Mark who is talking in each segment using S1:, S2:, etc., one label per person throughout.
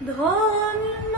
S1: ধন্য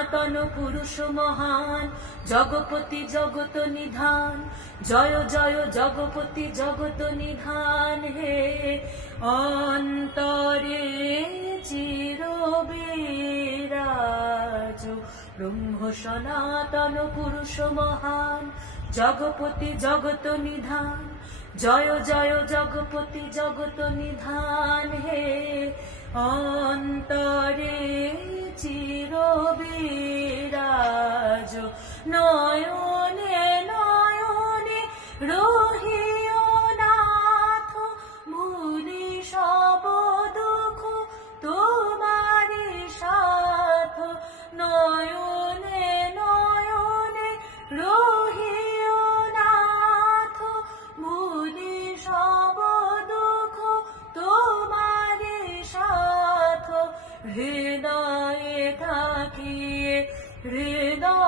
S1: সনাতন পুরুষ মহান, জগপতি জগত নিধান। জয় জয়, জগপতি জগত নিধান হে। অন্তরে চিরবিরাজ, ব্রহ্ম, সনাতন পুরুষ মহান, জগপতি জগত নিধান। জয় জয়, জগপতি জগত নিধান হে। অন্তরে চিরবিরাজ নয় Rıda